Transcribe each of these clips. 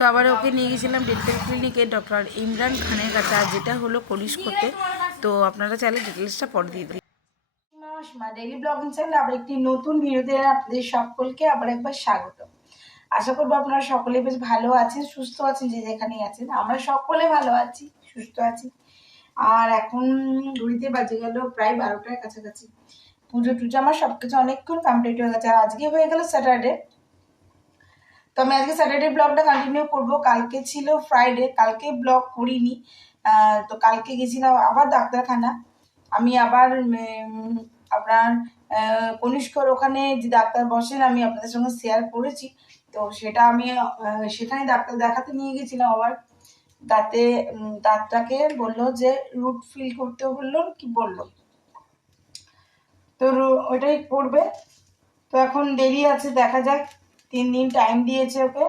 তো আবার ওকে নিয়ে গেছিলাম ডেন্টাল ক্লিনিকে ডক্টর ইমরান খানের কাছে, আর যেটা হলো কনিষ্কতে। তো আপনারা চাইলে ডিটেলসটা পরে দিয়ে দিই। নমস্কার, ডেইলি ব্লগিং চ্যানেলে আবার একটি নতুন ভিডিওতে আপনাদের সকলকে আবার একবার স্বাগত। আশা করবো আপনারা সকলে বেশ ভালো আছেন, সুস্থ আছেন, যে যেখানেই আছেন। আমরা সকলে ভালো আছি, সুস্থ আছি। আর এখন ঘড়িতে বাজে গেল প্রায় 12টার কাছাকাছি। পুজো টুজো আমার সবকিছু অনেকক্ষণ কমপ্লিট হয়ে গেছে। আর আজকে হয়ে গেল স্যাটারডে। তো আমি আজকে স্যাটারডে ব্লগটা কন্টিনিউ করব। কালকে ছিল ফ্রাইডে, কালকে ব্লগ করিনি। তো কালকে গেছিলাম আবার ডাক্তারখানা। আমি আবার আপনার কনিষ্কর ওখানে যে ডাক্তার বসেন আমি আপনাদের সঙ্গে শেয়ার করেছি। তো সেটা আমি সেখানে ডাক্তার দেখাতে নিয়ে গেছিলাম আবার। তাতে দাঁতটাকে বললো যে রুট ফিল করতে বললো, কি বললো, তো ওইটাই করবে। তো এখন দেরি আছে, দেখা যাক। 3 দিন টাইম দিয়েছে ওকে।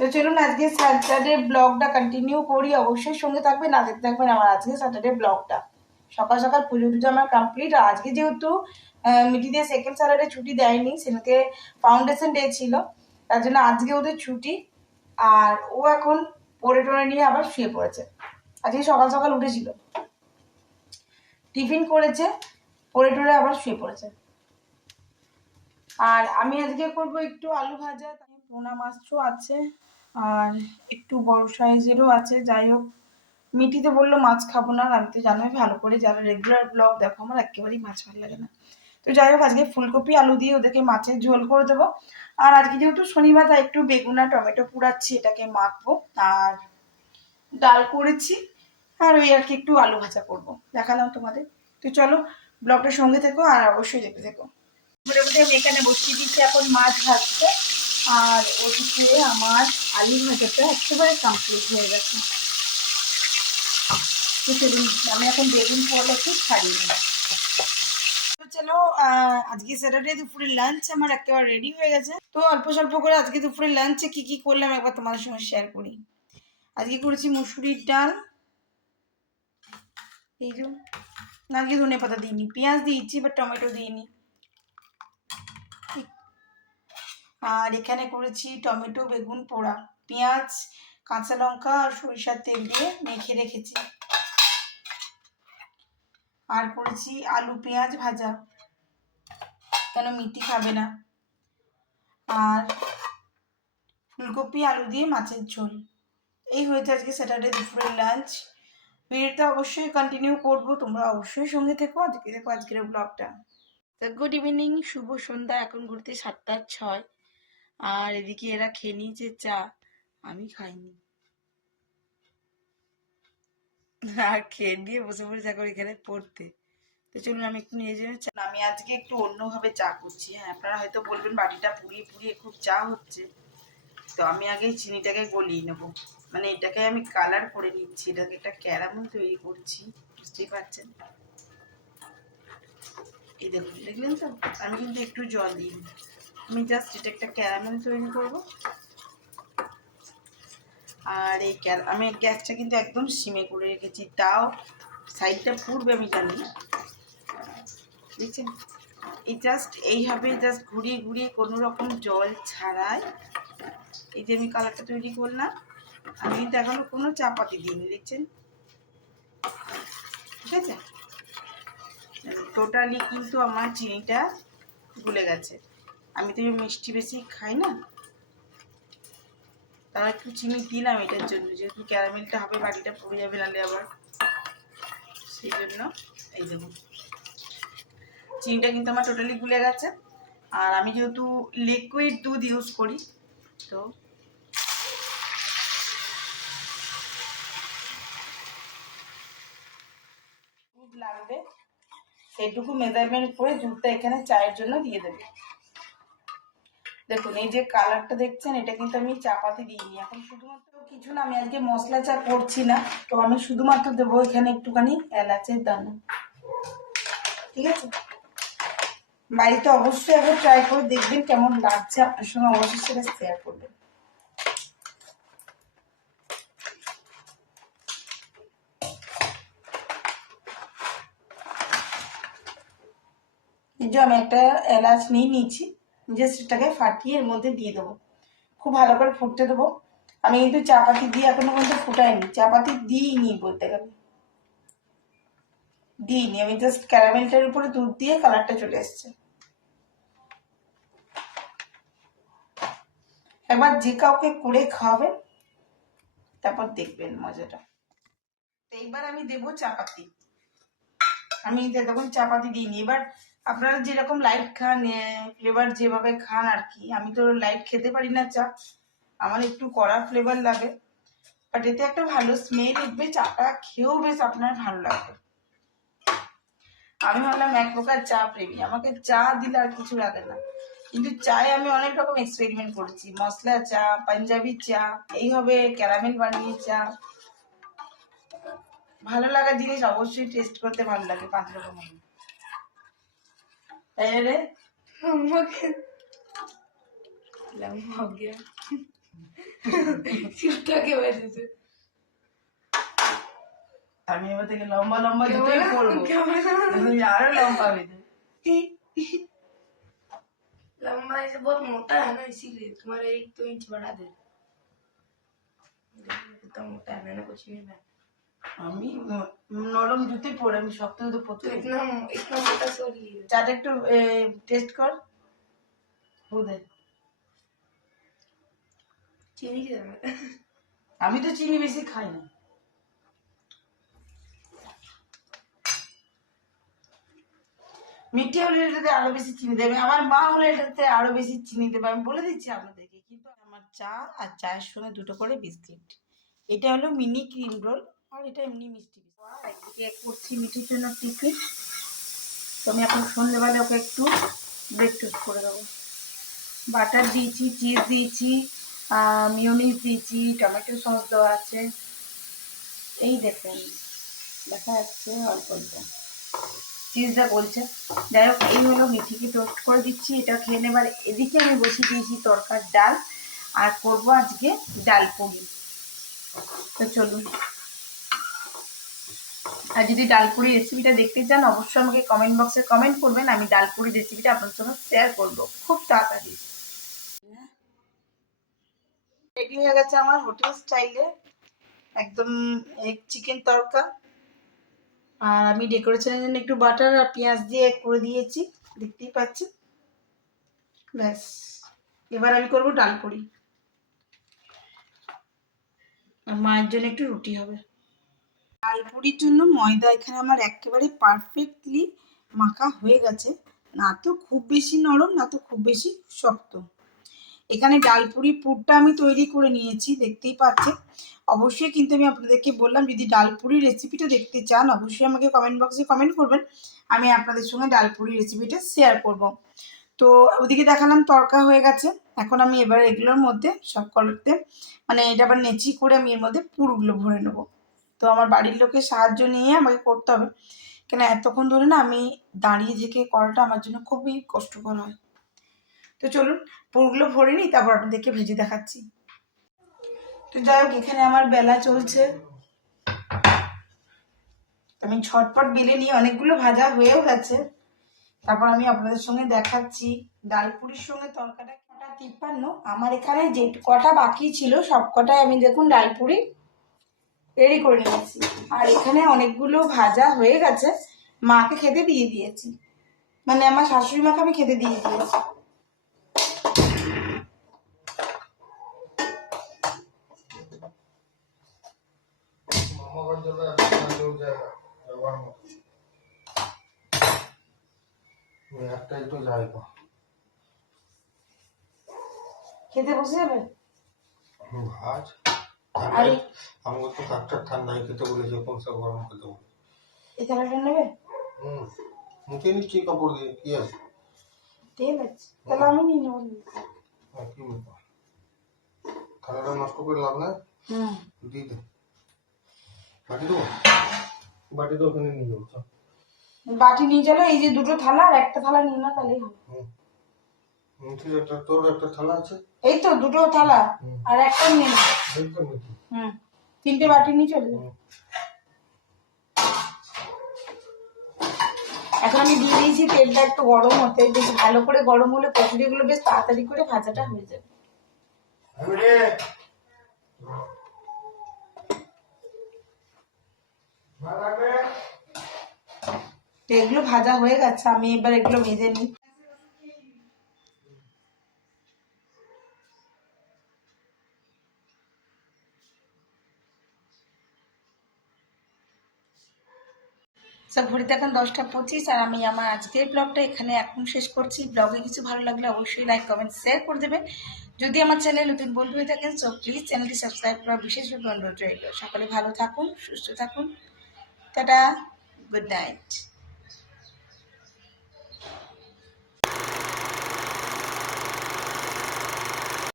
তো চলুন আজকে স্যাটারডে ব্লগটা কন্টিনিউ করি। অবশ্যই সঙ্গে থাকবেন, না দেখতে থাকবেন আমার আজকে স্যাটারডে ব্লগটা। সকাল সকাল পুজো টুজো আমার কমপ্লিট। আর আজকে যেহেতু মিডিতে সেকেন্ড স্যাটারডে ছুটি দেয়নি, সেদিনকে ফাউন্ডেশন ডে ছিল, তার জন্য আজকে ওদের ছুটি। আর ও এখন পড়ে টরে নিয়ে আবার শুয়ে পড়েছে। আজকে সকাল সকাল উঠেছিল, টিফিন করেছে, পড়ে টরে আবার শুয়ে পড়েছে। আর আমি আজকে করব একটু আলু ভাজা, পোনা মাছও আছে, আর একটু বড় সাইজেরও আছে। যাই হোক, মিটিতে বললো মাছ খাবো না, আর আমি তো জানোই ভালো করে, যারা রেগুলার ব্লগ দেখো, আমার একেবারেই মাছ ভালো লাগে না। তো যাই হোক, আজকে ফুলকপি আলু দিয়ে ওদেরকে মাছের ঝোল করে দেবো। আর আজকে যেহেতু শনিবার, তাই একটু বেগুন আর টমেটো পুড়াচ্ছি, এটাকে মাখবো। আর ডাল করেছি, আর ওই আর কি একটু আলু ভাজা করবো, দেখালাম তোমাদের। তো চলো ব্লগটার সঙ্গে থেকো, আর অবশ্যই দেখতে থেকো। মোটামুটি আমি এখানে বসিয়ে দিচ্ছি এখন মাছ ভাজতে। আর ওদিকে আমার আলু ভাজাটা একেবারে কমপ্লিট হয়ে গেছে। তো চলুন আমি এখন বেগুন পোড়াটা একটু ছাড়িয়ে নিই। তো চলো, আজকে স্যাটারডে দুপুরের লাঞ্চ আমার একেবারে রেডি হয়ে গেছে। তো অল্প স্বল্প করে আজকে দুপুরের লাঞ্চে কি কি করলাম একবার তোমাদের সঙ্গে শেয়ার করি। আজকে করেছি মুসুরির ডাল, এই যে আজকে ধনে পাতা দিইনি, পেঁয়াজ দিয়েছি বাট টমেটো দিইনি। আর এখানে করেছি টমেটো বেগুন পোড়া, পেঁয়াজ কাঁচা লঙ্কা আর সরিষার তেল দিয়ে মেখে রেখেছি। আর করেছি আলু পেঁয়াজ ভাজা, কেন মিটি খাবে না। আর ফুলকপি আলু দিয়ে মাছের ঝোল। এই হয়েছে আজকে স্যাটারডে দুপুরের লাঞ্চ। ভিডিওটা অবশ্যই কন্টিনিউ করবো, তোমরা অবশ্যই সঙ্গে থেকো। আজকে দেখো আজকের ব্লগটা। গুড ইভিনিং, শুভ সন্ধ্যা। এখন ঘুরতে 7:06। আর এদিকে এরা খেয়ে নিয়েছে চা, আমি খাইনি। আর খেয়ে দিয়ে বসে পড়েছে এখন এখানে পড়তে। তো চলুন আমি একটু নিয়ে যাবো চা। আমি আজকে একটু অন্যভাবে চা করছি। হ্যাঁ, আপনারা হয়তো বলবেন বাড়িটা পুড়িয়ে পুড়িয়ে খুব চা হচ্ছে। তো আমি আগে চিনিটাকে গলিয়ে নেবো, মানে এটাকে আমি কালার করে নিচ্ছি, এটাকে একটা ক্যারামেল তৈরি করছি, বুঝতেই পারছেন। এই দেখুন, দেখলেন তো, আমি কিন্তু একটু জল দিই, আমি জাস্ট এটা একটা ক্যারামেল তৈরি করবো। আর এই আমি গ্যাসটা কিন্তু একদম সিমে করে রেখেছি, তাও সাইডটা পুড়বে আমি জানি না, দেখছেন। এই জাস্ট এইভাবে জাস্ট ঘুরিয়ে ঘুরিয়ে কোনো রকম জল ছাড়াই এই যে আমি কালারটা তৈরি করলাম। আমি কিন্তু এখনো কোনো চাপাতি দিইনি, দেখছেন, ঠিক আছে। টোটালি কিন্তু আমার চিনিটা গুলে গেছে। আমি তো মিষ্টি বেশি খাই না, তারা একটু চিনি দিলাম এটার জন্য, যেহেতু ক্যারামেলটা হবে, বাড়িটা পড়ে যাবে নাহলে আবার, সেই জন্য। এই দেখুন, চিনিটা কিন্তু আমার টোটালি গুলে গেছে। আর আমি যেহেতু লিকুইড দুধ ইউজ করি, তো দুধ লাগবে, সেইটুকু মেজারমেন্ট করে দুধটা এখানে চায়ের জন্য দিয়ে দেবে। দেখুন এই যে কালারটা দেখছেন, এটা কিন্তু আমি চাপাতি দিইনি। এখন শুধুমাত্র কিছু না, আমি আজকে মশলা চা করছি না, তো আমি শুধুমাত্র দেবো এখানে একটুখানি এলাচের দানা, ঠিক আছে। বাড়িতে অবশ্যই একবার ট্রাই করে দেখবেন কেমন লাগছে, আপনার সঙ্গে অবশ্যই সেটা শেয়ার করবেন। এই যে আমি একটা এলাচ নিয়ে নিয়েছি, জাস্ট এটাকে ফাটিয়ে এর মধ্যে দিয়ে দেবো, খুব ভালো করে ফুটতে দেবো। আমি কিন্তু চা পাতি দিয়ে এখনো পর্যন্ত ফুটাইনি, চা পাতি দিইনি বলতে গেলে, দিইনি। আমি জাস্ট ক্যারামেলটার উপরে দুধ দিয়ে কালারটা চলে এসছে। একবার যে কাউকে করে খাওয়াবেন, তারপর দেখবেন মজাটা। এইবার আমি দেবো চাপাতি। আমি তখন চাপাতি দিইনি। এবার আপনারা যেরকম লাইট খান, ফ্লেভার যেভাবে খান আর কি, আমি তো লাইট খেতে পারি না চা, আমার একটু কড়া ফ্লেভার লাগে, বাট এতে একটা ভালো স্মেল উঠবে, চাটা খেয়েও বেশ আপনার ভালো লাগবে। আমি হলাম এক প্রকার চা প্রেমী, আমাকে চা দিলে আর কিছু লাগে না। কিন্তু চায়ে আমি অনেক রকম এক্সপেরিমেন্ট করেছি, মশলা চা, পাঞ্জাবি চা, এইভাবে ক্যারামেল বানিয়ে চা। ভালো লাগার জিনিস অবশ্যই টেস্ট করতে ভালো লাগে 5 রকম। তাই রে আমাকে লম্বা हो गया চুপটা কে বসেছে। আমি এবার থেকে লম্বা লম্বা জুতোই পরবো, তুমি আরো লম্বা হবে। लंबा ऐसे बहुत मोटा है ना, इसीलिए तुम्हारा 1-2 इंच बढ़ा दे। इतना मोटा है, मैंने कुछ नहीं पहना। আমি নরম জুতোই পরে, আমি শক্ত জুতো পরতে इतना इतना मोटा सॉरी। চাটা একটু টেস্ট কর, বুঝে চিনি কি দেবে? আমি তো চিনি বেশি খাই না। মিঠে হলে এটাতে আরো বেশি চিনি দেবে, আমার মা হলে এটাতে আরো বেশি চিনি দেবে, আমি বলে দিচ্ছি আপনাদেরকে। কিন্তু আমার চা আর চায়ের সঙ্গে 2টো করে বিস্কিট, এটা হলো মিনি ক্রিম রোল, আর এটা এমনি মিষ্টি। একদিকে করছি মিঠির জন্য টিফিন, তো আমি এখন সন্ধ্যেবেলা ওকে একটু ব্রেড টোস্ট করে দেবো। বাটার দিয়েছি, চিজ দিয়েছি, মিওনিজ দিয়েছি, টমেটো সস দেওয়া আছে, এই দেখুন দেখা যাচ্ছে অল্প অল্প চিজটা বলছে। যাই হোক, এই হলো মিঠিকে টোস্ট করে দিচ্ছি, এটা খেয়ে নেবার। এদিকে আমি বসিয়ে দিয়েছি তরকার ডাল, আর করবো আজকে ডাল পুরি। তো চলুন, আর যদি ডালপুরি রেসিপিটা দেখতে চান অবশ্যই আমাকে কমেন্ট বক্সে কমেন্ট করবেন, আমি ডালপুরি রেসিপিটা আপনার সঙ্গে শেয়ার করবো খুব তাড়াতাড়ি। রেডি হয়ে গেছে আমার হোটেল স্টাইলে একদম এক চিকেন তড়কা, আর আমি ডেকোরেশনের জন্য একটু বাটার আর পেঁয়াজ দিয়ে করে দিয়েছি, দেখতেই পাচ্ছেন। ব্যাস, এবার আমি করবো ডালপুরি, আর মায়ের জন্য একটু রুটি হবে। ডালপুরির জন্য ময়দা এখানে আমার একেবারে পারফেক্টলি মাখা হয়ে গেছে, না তো খুব বেশি নরম, না তো খুব বেশি শক্ত। এখানে ডালপুরি পুরটা আমি তৈরি করে নিয়েছি, দেখতেই পাচ্ছেন। অবশ্যই কিন্তু আমি আপনাদেরকে বললাম, যদি ডালপুরি রেসিপিটা দেখতে চান অবশ্যই আমাকে কমেন্ট বক্সে কমেন্ট করবেন, আমি আপনাদের সঙ্গে ডালপুরি রেসিপিটা শেয়ার করব। তো ওদিকে দেখালাম তড়কা হয়ে গেছে, এখন আমি এবার এগুলোর মধ্যে সব কলতে মানে এটা আবার নেচি করে আমি এর মধ্যে পুরগুলো ভরে নেবো। তো আমার বাড়ির লোকের সাহায্য নিয়ে আমাকে করতে হবে, কেন এতক্ষণ ধরে না আমি দাঁড়িয়ে থেকে করাটা আমার জন্য খুবই কষ্টকর হয়। তো চলুন পুরগুলো ভরে নিই, তারপর আপনাদেরকে ভেজে দেখাচ্ছি। তো যাই হোক, এখানে আমার বেলা চলছে, আমি ঝটপট বেলে নিয়ে অনেকগুলো ভাজা হয়েও গেছে, তারপর আমি আপনাদের সঙ্গে দেখাচ্ছি ডালপুরির সঙ্গে তরকাটা। 53 আমার এখানে যে কটা বাকি ছিল সব কটাই আমি দেখুন ডালপুরি রেডি করে নিয়েছি, আর এখানে অনেকগুলো ভাজা হয়ে গেছে, মাকে খেতে দিয়ে দিয়েছি, মানে আমার শাশুড়ি মাকে আমি খেতে দিয়ে দিয়েছি। খেতে বসে যাবে ভাজ, আমাকে তো ডাক্তার ঠান্ডায় খেতে বলেছে, কোন সব গরম খেতে বলেছে। এই থালাটা নেবে? মুখে নিচ্ছি কাপড় দিয়ে, কি আছে? তেল আছে, তাহলে আমি নিয়ে নেবো। কি ব্যাপার, থালাটা নষ্ট করে লাভ নাই, দিয়ে দে। বাটি দেবো, বাটি তো ওখানে নিয়ে যাবো। বাটি নিয়ে চলো, এই যে দুটো থালা আর একটা থালা নিয়ে না তাহলেই হবে। তোর একটা থালা আছে, এই তো দুটো থালা আর একটা নিয়ে নেবো। 3টে বাটি নিয়ে চলে যাবো। এখন আমি দিয়ে দিয়েছি তেলটা একটু গরম হতে, বেশ ভালো করে গরম হলে কচুরিগুলো বেশ তাড়াতাড়ি করে ভাজাটা হয়ে যাবে। তো এগুলো ভাজা হয়ে গেছে, আমি এবার এগুলো ভেজে নিই। ঘড়িতে এখন 10টা 25 আর আমি আমার আজকের ব্লগটা এখানে এখন শেষ করছি। ব্লগে কিছু ভালো লাগলে অবশ্যই লাইক কমেন্ট শেয়ার করে দেবেন। যদি আমার চ্যানেল নতুন বন্ধু হয়ে থাকেন সো প্লিজ চ্যানেলটি সাবস্ক্রাইব করার বিশেষভাবে অনুরোধ রইল। সকলে ভালো থাকুন, সুস্থ থাকুন, টাটা, গুড নাইট।